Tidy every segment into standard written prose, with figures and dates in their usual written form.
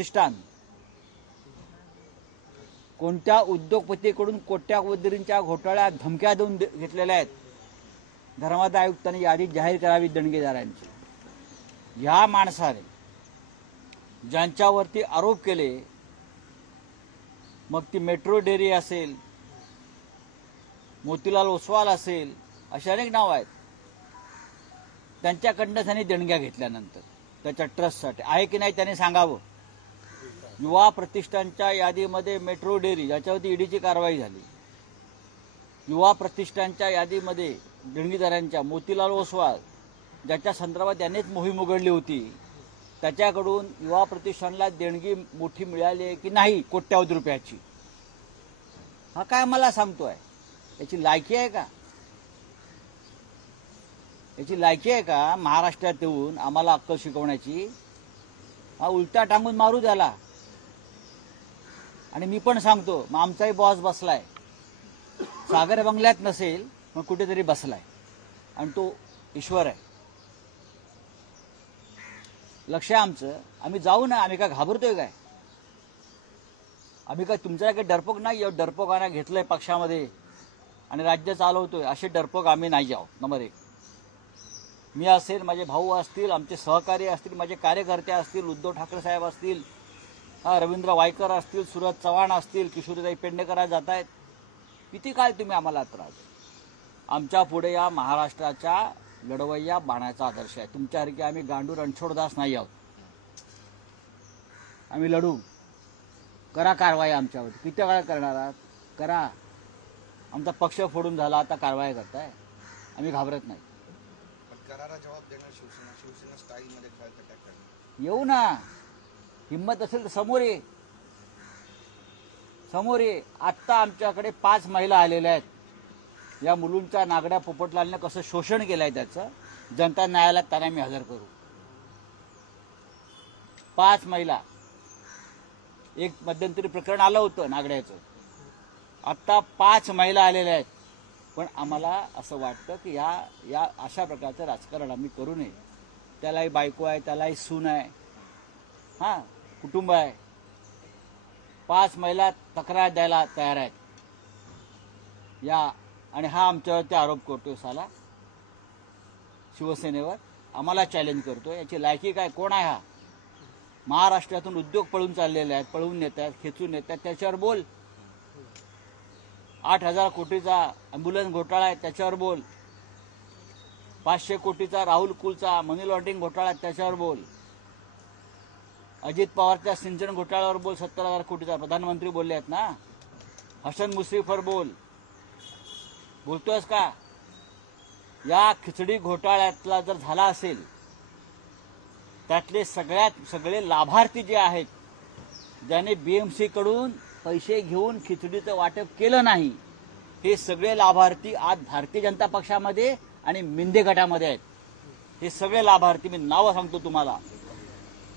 प्रतिष्ठान कोणत्या उद्योगपतीकडून कोट्यावधींच्या घोटाळ्यात धमक्या देऊन घेतलेल्या आहेत. धर्मादाय आयुक्तांनी यादी जाहीर करावी देणगीदारांची. ह्या माणसाने ज्यांच्यावरती आरोप केले, मग ती मेट्रो डेअरी असेल, मोतीलाल ओसवाल असेल, अशी अनेक नावं आहेत, त्यांच्याकडनं त्यांनी देणग्या घेतल्यानंतर त्याच्या ट्रस्टसाठी आहे की नाही त्यांनी सांगावं. युवा प्रतिष्ठानच्या यादीमध्ये मेट्रो डेअरी ज्याच्यावरती ईडीची कारवाई झाली, युवा प्रतिष्ठानच्या यादीमध्ये देणगीदारांच्या मोतीलाल ओसवाल ज्याच्या संदर्भात त्यांनीच मोहीम उघडली होती, त्याच्याकडून युवा प्रतिष्ठानला देणगी मोठी मिळाली आहे की नाही कोट्यावधी रुपयाची, हा काय मला सांगतोय? याची लायकी आहे का? याची लायकी आहे का महाराष्ट्रात येऊन आम्हाला अक्कल शिकवण्याची? हा उलटा टांगून मारू द्याला. आणि मी पण सांगतो, मग आमचाही बॉस बसलाय, सागर बंगल्यात नसेल मग कुठेतरी बसलाय, आणि तो ईश्वर आहे. लक्ष आहे आमचं, आम्ही जाऊ ना. आम्ही काय घाबरतोय काय? आम्ही काय तुमच्याकडे डरपोक नाही. डरपोकांना घेतलंय पक्षामध्ये आणि राज्य चालवतोय, असे डरपोक आम्ही नाही जाऊ. नंबर 1, मी असेल, माझे भाऊ असतील, आमचे सहकारी असतील, माझे कार्यकर्ते असतील, उद्धव ठाकरे साहेब असतील, रवींद्र वायकर असतील, सुरज चव्हाण असतील, किशोरीताई पेडणेकर जात आहेत. किती काय तुम्ही आम्हाला त्रास? आमच्या पुढे या महाराष्ट्राच्या लढवय्या बाणाचा आदर्श आहे. तुमच्यासारखे आम्ही गांडूर रणछोडदास नाही आहोत. आम्ही लढू. करा कारवाई आमच्यावर. किती वेळा करणार आहात? करा. आमचा पक्ष फोडून झाला, आता कारवाई करताय. आम्ही घाबरत नाही. करारा जवाब देणार शिवसेना स्टाईलमध्ये अटॅक करणार. येऊ ना. हिंमत असेल तर समोर ये. समोर ये. आत्ता आमच्याकडे 5 महिला आलेल्या आहेत. या मुलूंच्या नागड्या पोपटलालने कसं शोषण केलंय त्याचं जनता न्यायालयात त्यांना मी हजर करू. 5 महिला. एक मध्यंतरी प्रकरण आलं होतं नागड्याचं. आत्ता 5 महिला आलेल्या आहेत. पण आम्हाला असं वाटतं की या अशा प्रकारचं राजकारण आम्ही करू नये. त्यालाही बायको आहे, त्यालाही सून आहे, कुटुंब आहे. 5 महिला तक्रार द्यायला तयार आहेत. आणि हा आमच्यावरती आरोप करतोय साला शिवसेनेवर. आम्हाला चॅलेंज करतोय. याची लायकी काय? कोण आहे हा? महाराष्ट्रातून उद्योग पळून चाललेले आहेत, पळवून नेत आहेत, खेचून नेत आहेत. त्याच्यावर बोल. 8,000 कोटीचा अँब्युलन्स घोटाळा आहे, त्याच्यावर बोल. 500 कोटीचा राहुल कुलचा मनी लॉन्ड्रिंग घोटाळा आहे, त्याच्यावर बोल. अजित पवारच्या सिंचन घोटाळ्यावर बोल. 70,000 कोटीचा प्रधानमंत्री बोलले आहेत ना. हसन मुश्रीफवर बोल. बोलतोयस का? या खिचडी घोटाळ्यातला जर झाला असेल, त्यातले सगळे लाभार्थी जे आहेत, ज्याने बीएमसी कडून पैसे घेऊन खिचडीचं वाटप केलं नाही, हे सगळे लाभार्थी आज भारतीय जनता पक्षामध्ये आणि मिंदे गटामध्ये आहेत. हे सगळे लाभार्थी मी नावं सांगतो तुम्हाला.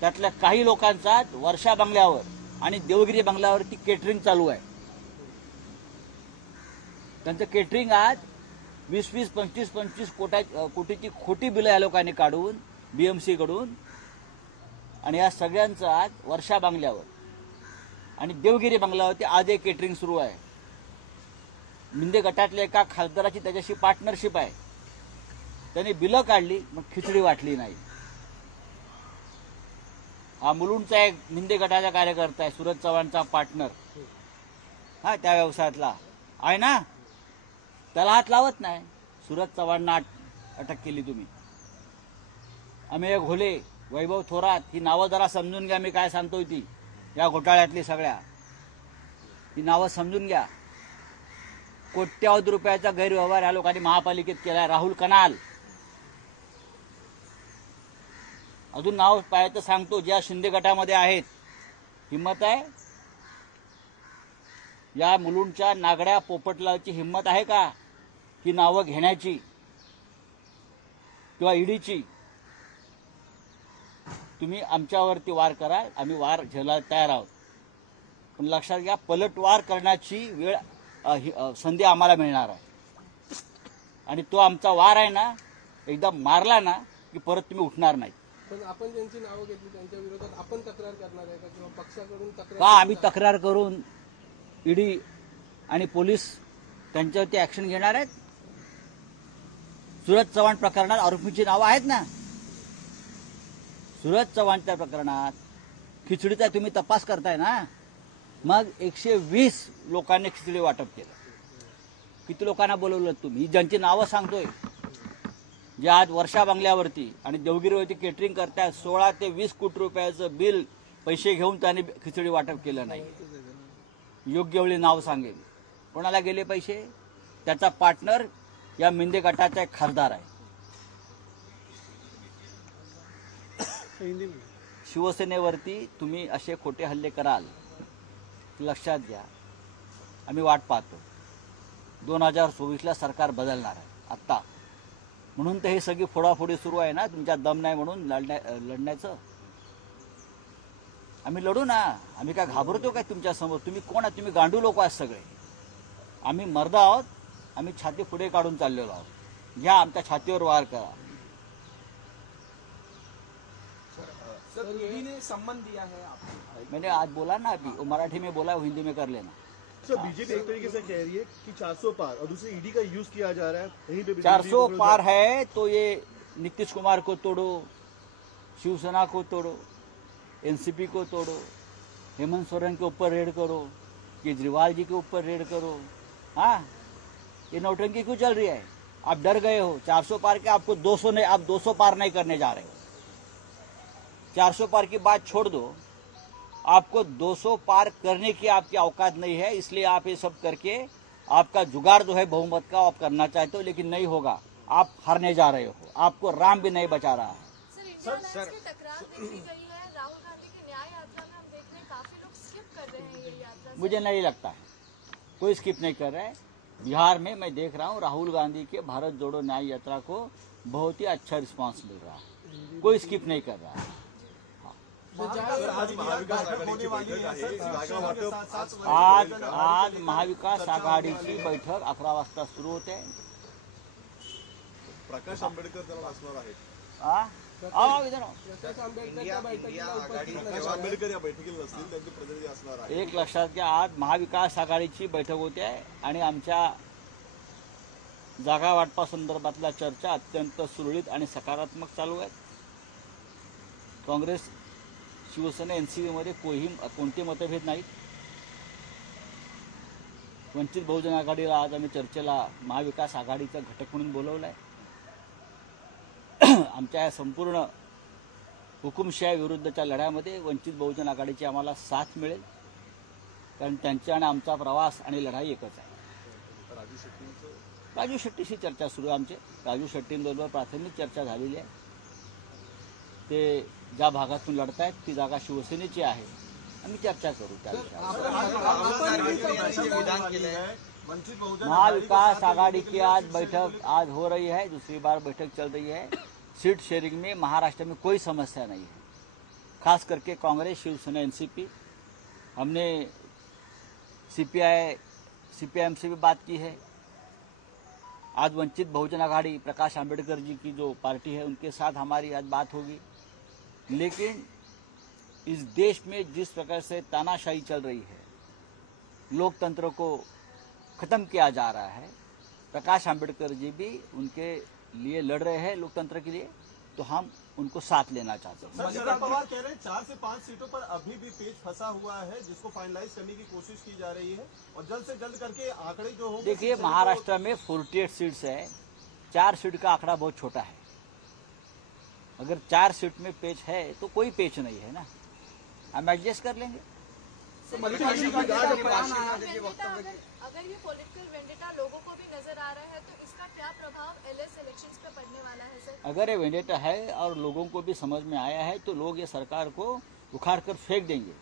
त्यातल्या काही लोकांचा वर्षा बंगल्यावर आणि देवगिरी बंगल्यावरती केटरिंग चालू आहे. त्यांचं केटरिंग आज 20-20, 25-25 कोटीची खोटी बिलं या लोकांनी काढून बीएमसी कडून, आणि या सगळ्यांचं आज वर्षा बंगल्यावर आणि देवगिरी बंगल्यावरती आज एक केटरिंग सुरू आहे. मिंदे गटातल्या एका खासदाराची त्याच्याशी पार्टनरशिप आहे. त्यांनी बिलं काढली, मग खिचडी वाटली नाही. हा मुलुंडचा एक मिंदे गटाचा कार्यकर्ता आहे, सुरज चव्हाणचा पार्टनर, त्या व्यवसायातला आहे ना. त्याला हात लावत नाही. सुरज चव्हाणना अटक केली तुम्ही. अमेय घोले, वैभव थोरात, ही नावं जरा समजून घ्या. मी काय सांगतोय ती या घोटाळ्यातली सगळ्या ही नावं समजून घ्या. कोट्यावधी रुपयाचा गैरव्यवहार या लोकांनी महापालिकेत केलाय. राहुल कनाल, अजून नाव पाहायचं सांगतो, ज्या शिंदे गटामध्ये आहेत. हिम्मत आहे या मुलुंडच्या नागड्या पोपटलालची? हिम्मत आहे का ही नावं घेण्याची किंवा ईडीची? तुम्ही आमच्यावरती वार करा, आम्ही वार झेलायला तयार आहोत. पण लक्षात घ्या, पलटवार करण्याची वेळ संधी आम्हाला मिळणार आहे. आणि तो आमचा वार आहे ना, एकदा मारला ना की परत तुम्ही उठणार नाही. पण आपण ज्यांची नावं घेतली त्यांच्या विरोधात आपण तक्रार करणार आहे का किंवा पक्षाकडून तक्रार? का आम्ही तक्रार करून ईडी आणि पोलीस त्यांच्यावरती ऍक्शन घेणार आहेत? सूरज चव्हाण प्रकरणात आरोपींची नावं आहेत ना. सूरज चव्हाणच्या प्रकरणात खिचडीचा तुम्ही तपास करताय ना. मग 120 लोकांनी खिचडी वाटप केलं. किती लोकांना बोलवलं तुम्ही? ज्यांची नावं सांगतोय, जे आज वर्षा बंगल्यावरती आणि देवगिरीवरती केटरिंग करतायत, 16 ते 20 कोटी रुपयाचं बिल पैसे घेऊन त्यांनी खिचडी वाटप केलं नाही. योग्य वेळी नाव सांगेल. कोणाला गेले पैसे? त्याचा पार्टनर या मिंदे गटाचा एक खासदार आहे. शिवसेनेवरती तुम्ही असे खोटे हल्ले कराल, लक्षात घ्या. आम्ही वाट पाहतो. 2024ला सरकार बदलणार आहे आत्ता. म्हणून तर हे सगळी फोडाफोडी सुरू आहे ना. तुमच्यात दम नाही म्हणून लढण्याचं. आम्ही लढू ना. आम्ही काय घाबरतो काय तुमच्यासमोर? तुम्ही कोण आहात? तुम्ही गांडू लोक आहात सगळे. आम्ही मर्द आहोत. आम्ही छाती पुढे काढून चाललेलो आहोत. घ्या, आमच्या छातीवर वार करा. सर, ईडी ने सम्मन दिया है आपको? मैंने आज बोला ना, अभी मराठी में बोला, हिंदी में कर लेना. सर, बीजेपी एक तरीके से कह रही है कि 400 पार और दूसरी ईडी का यूज किया जा रहा है. यहीं पे 400 पार है तो ये नीतीश कुमार को तोड़ो, शिवसेना को तोड़ो, एनसीपी को तोड़ो, हेमंत सोरेन के ऊपर रेड करो, केजरीवाल जी के ऊपर रेड करो. हाँ, ये नौटंकी क्यों चल रही है? आप डर गए हो. 400 पार के आपको 200 नहीं, आप 200 पार नहीं करने जा रहे हो. 400 पार की बात छोड़ दो. आपको 200 पार करने की आपकी औकात नहीं है. इसलिए आप ये सब करके आपका जुगाड़ जो है बहुमत का आप करना चाहते हो, लेकिन नहीं होगा. आप हारने जा रहे हो. आपको राम भी नहीं बचा रहा है. सर, इंडिया अलायंस की टकरार देखी गई है. राहुल गांधी की न्याय यात्रा में हम देख रहे हैं काफी लोग स्किप कर रहे हैं ये यात्रा. मुझे नहीं लगता है कोई स्किप नहीं कर रहा है. बिहार में मैं देख रहा हूँ राहुल गांधी के भारत जोड़ो न्याय यात्रा को बहुत ही अच्छा रिस्पांस मिल रहा है. कोई स्किप नहीं कर रहा है. आज महाविकास आघाडीची बैठक 11 वाजता सुरू होते. प्रकाश आंबेडकर त्याला असणार आहेत. आओ इधर आओ. प्रकाश आंबेडकरच्या बैठकीला उपस्थित प्रकाश आंबेडकर या बैठकीला नसतील, त्यांचे प्रतिनिधी असणार आहेत. एक लक्षात घ्या, आज महाविकास आघाडीची बैठक होते आणि आमच्या जागा वाटपासंदर्भातल्या चर्चा अत्यंत सुरळीत आणि सकारात्मक चालू आहेत. काँग्रेस, शिवसेना, एनसीपीमध्ये कोणते मतभेद नाहीत. वंचित बहुजन आघाडीला आज आम्ही चर्चेला महाविकास आघाडीचा घटक म्हणून बोलवलं आहे. आमच्या या संपूर्ण हुकुमशाही विरुद्धच्या लढ्यामध्ये वंचित बहुजन आघाडीची आम्हाला साथ मिळेल. कारण त्यांचा आणि आमचा प्रवास आणि लढाई एकच आहे. राजू शेट्टीशी चर्चा सुरू आहे आमची. राजू शेट्टींबरोबर प्राथमिक चर्चा झालेली आहे. ते ज्या भागातून लढतायत ती जागा शिवसेनेची आहे. आम्ही चर्चा करू त्या विषयावर. महाविकास आघाड़ी की आज बैठक आज हो रही है. दूसरी बार बैठक चल रही है. सीट शेयरिंग में महाराष्ट्र में कोई समस्या नहीं है. खास करके कांग्रेस, शिवसेना, एनसीपी. हमने सीपीआईएम से भी बात की है. आज वंचित बहुजन आघाड़ी, प्रकाश आंबेडकर जी की जो पार्टी है, उनके साथ हमारी आज बात होगी. लेकिन इस देश में जिस प्रकार से तानाशाही चल रही है, लोकतंत्र को खत्म किया जा रहा है, प्रकाश आंबेडकर जी भी उनके लिए लड़ रहे हैं लोकतंत्र के लिए, तो हम उनको साथ लेना चाहते हैं. शरद पवार कह रहे हैं 4 से 5 सीटों पर अभी भी पेच फंसा हुआ है, जिसको फाइनलाइज करने की कोशिश की जा रही है और जल्द से जल्द करके आंकड़े जो होंगे. देखिए, महाराष्ट्र में 48 सीट्स है. 4 सीट का आंकड़ा बहुत छोटा है. अगर 4 सीट में पेच है तो कोई पेच नहीं है ना. हम एडजस्ट कर लेंगे. अगर ये पॉलिटिकल वेंडेटा लोगों को भी नजर आ रहा है तो इसका क्या प्रभाव एलएस इलेक्शंस पे पड़ने वाला है सर? अगर ये वेंडेटा है और लोगों को भी समझ में आया है तो लोग ये सरकार को उखाड़ कर फेंक देंगे.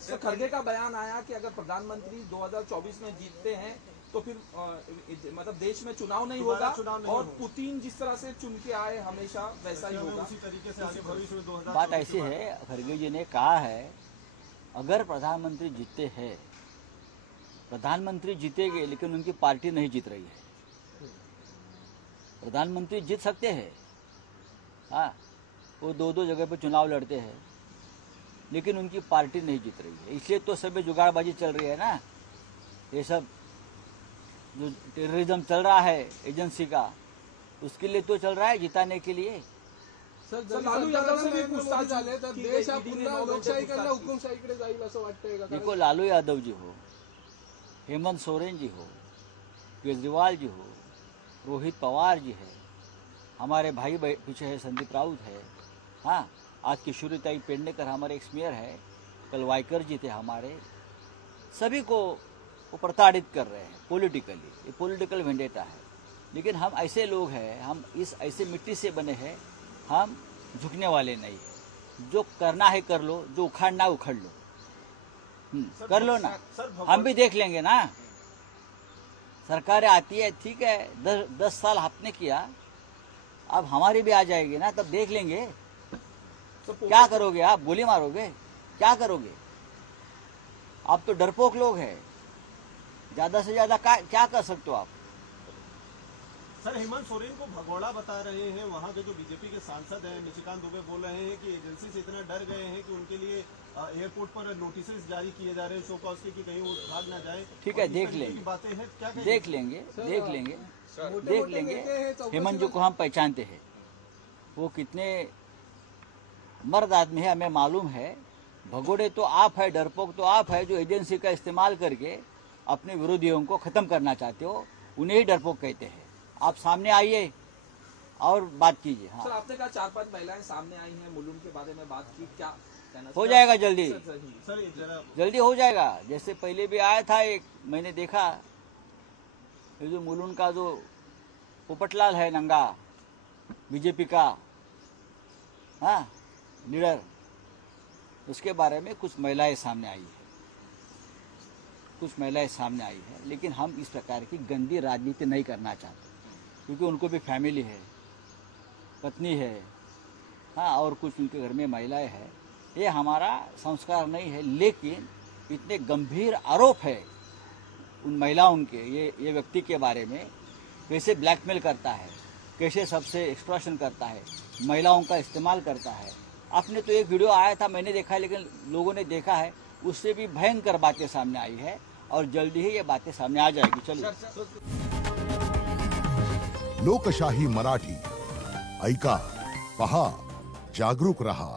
सर, खड़गे का बयान आया कि अगर प्रधानमंत्री 2024 में जीतते हैं तो फिर मतलब देश में चुनाव नहीं होगा और पुतिन जिस तरह से चुन के आए हमेशा वैसा ही होगा. उसी तरीके से आगे भविष्य में 2024 बात ऐसी है, खड़गे जी ने कहा है अगर प्रधानमंत्री जीतते हैं, प्रधानमंत्री जीतेंगे लेकिन उनकी पार्टी नहीं जीत रही है. प्रधानमंत्री जीत सकते हैं, हाँ, वो 2-2 जगह पे चुनाव लड़ते हैं, लेकिन उनकी पार्टी नहीं जीत रही है। इसलिए तो सब में जुगाड़बाजी चल रही है ना। ये सब जो टेररिज्म चल रहा है एजेंसी का, उसके लिए तो चल रहा है, जिताने के लिए। सर सर, लालू यादव से भी पूछताछ झाले तर की देश हा ईडीने पुन्हा 9 घंटे लोकशाहीकडनं पूछताछ की. हुकुमशाहीकडे जाईल असं वाटतंय का? देखो, लालू यादव जी हो, हेमंत सोरेन जी हो, केजरीवाल जी हो, रोहित पवार जी है, हमारे भाई पीछे है संदीप राउत है, हाँ, आज किशोरीताई पेडनेकर हमारे एक्स मेयर है, कल वाइकर जी थे हमारे, सभी को वो प्रताड़ित कर रहे हैं पॉलिटिकली। ये पॉलिटिकल वेंडेटा है। लेकिन हम ऐसे लोग हैं, हम इस ऐसे मिट्टी से बने हैं, हम झुकने वाले नहीं है। जो करना है कर लो, जो उखाड़ना है उखाड़ लो, कर लो ना, हम भी देख लेंगे ना। सरकारें आती है, ठीक है, 10 साल आपने किया, अब हमारी भी आ जाएगी ना, तब देख लेंगे। क्या करोगे आप? गोली मारोगे? क्या करोगे? आप तो डरपोक लोग हैं, ज्यादा से ज्यादा क्या कर सकते हो आप? सर, हेमंत सोरेन को भगोड़ा बता रहे हैं वहाँ के जो बीजेपी के सांसद हैं। निशिकांत दुबे बोल रहे हैं कि एजेंसी से इतना डर गए हैं कि उनके लिए एयरपोर्ट पर नोटिस जारी किए जा रहे हैं शो कॉज के, कि कहीं वो भाग ना जाए। ठीक है, देख लेंगे, बातें हैं, क्या कहेंगे? देख लेंगे, देख लेंगे, देख लेंगे। हेमंत जी को हम पहचानते हैं, वो कितने मर्द आदमी है, हमें मालूम है। भगोड़े तो आप है, डरपोक तो आप है, जो एजेंसी का इस्तेमाल करके अपने विरोधियों को खत्म करना चाहते हो, उन्हें ही डरपोक कहते हैं। आप सामने आइए और बात कीजिए। हाँ, सर, आपने कहा 4-5 महिलाएं सामने आई हैं, मुलुंड के बारे में बात की, क्या कहना हो जाएगा जल्दी, सर, ये जरा जल्दी हो जाएगा। जैसे पहले भी आया था एक, मैंने देखा, ये जो मुलुंड का जो पोपटलाल है नंगा, बीजेपी का, हाँ, लीडर, उसके बारे में कुछ महिलाएं सामने आई है, कुछ महिलाएं सामने आई है। लेकिन हम इस प्रकार की गंदी राजनीति नहीं करना चाहते, क्योंकि उनको भी फैमिली है, पत्नी है, हाँ, और कुछ उनके घर में महिलाएं हैं। ये हमारा संस्कार नहीं है। लेकिन इतने गंभीर आरोप है उन महिलाओं के, ये व्यक्ति के बारे में, कैसे ब्लैकमेल करता है, कैसे सबसे एक्सटॉर्शन करता है, महिलाओं का इस्तेमाल करता है। आपने तो एक वीडियो आया था, मैंने देखा, लेकिन लोगों ने देखा है, उससे भी भयंकर बातें सामने आई है और जल्दी ही ये बातें सामने आ जाएगी। चलिए। लोकशाही मराठी ऐका, पहा, जागरूक रहा।